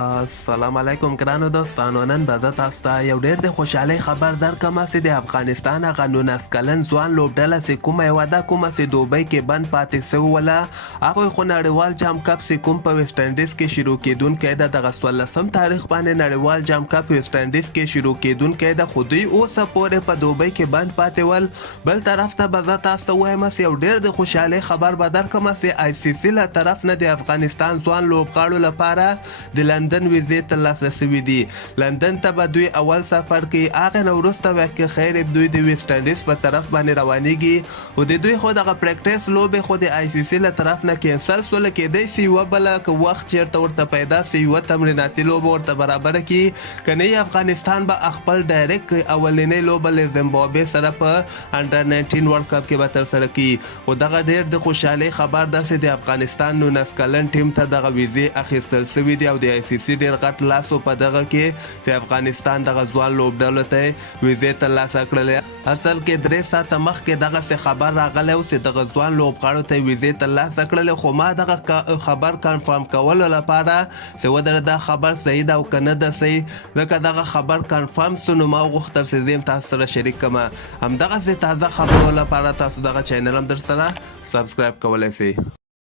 السلام علیکم ګرانو دوستانو. نن به زه تاسو ته یو ډېر د خوشحالۍ خبر درکړم چې د افغانستان هغه 19 کلن ځوان لوبډله چې کومه یوه ده کومه چې دوبۍ کې بند پاتې سوې وله، هغوی خو نړیوال جام کپ چې کوم په ویسټ انډیز کې شروع کیدونکی ده دغه 14 تاریخ باندې نړیوال جام کپ ویسټ انډیز کې شروع کیدونکی ده، خو دوی اوسه پورې په دوبۍ کې بند پاتې ول. بل طرف ته به زه تاسو ته وایم چې یو ډېر د خوشحالۍ خبر به درکړم چې آی سی سی له طرف نه د افغانستان ځوان لوبغاړو لپاره د لندن ویزې ترلاسه سوي دي. لندن ته به دوی اول سفر کوي، هغې نه وروسته به که خیر دوی د ویسټ انډیز په طرف باندې روانیږي. خو د دوی خو دغه پریکټس لوبې خو د آی سی سی له طرف نه کینسل سوله، کیدای سي یوه بله که وخت چېرته ورته پیدا سي یوه تمریناتي لوبه ورته برابره کړي، که نه افغانستان به خپل ډایرکټ اولنۍ لوبه له زیمبابوې سره په انډر 19 ورلډ کپ کې به ترسره کړي. خو دغه ډېر د خوشحالۍ خبر ده چې د افغانستان 19 کلن ټیم ته دغه ویزې اخیستل سوي دي او د آی سی سی ډېر غټ لاس په دغه کې چې افغانستان دغه ځوان لوبډلو ته ویزې ترلاسه کړلې. اصل کې 3 ساعته مخکې دغسې خبر راغلی و چې دغه ځوان لوبغاړو ته ویزې ترلاسه کړلې، خو ما دغه خبر کنفرم کولو لپاره چې ودرې دا خبر صحیح ده او که نه ده صحیح، ځکه دغه خبر کنفرم سو نو ما وغوښتل چې زه هم تاسو سره شریک کړم. همدغسې تازه خبرو لپاره تاسو دغه چینل هم در سره سبسکرایب کولی شئ.